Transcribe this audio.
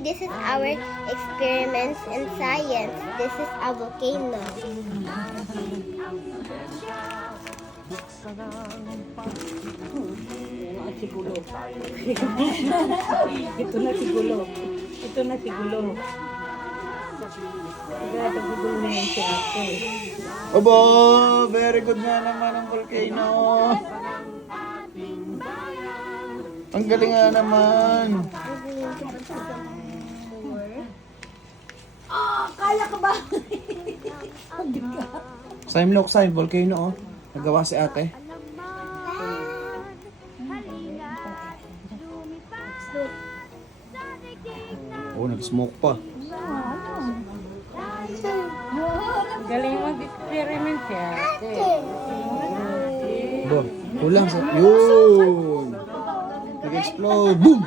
this is our experiments in science. This is a volcano. Sigulo. Ito na sigulo. Ito na sigulo. Sigurado gugulo na yan si ate. Obo, very good nga naman ang volcano. Ang galing nga naman. Kaya ka ba? Loksay, volcano oh. Nagawa si ate. Oh, nag-smoke pa. Galing mag-experiment si ate. Bo, kulang sa... Yun! Nag-explode. Boom!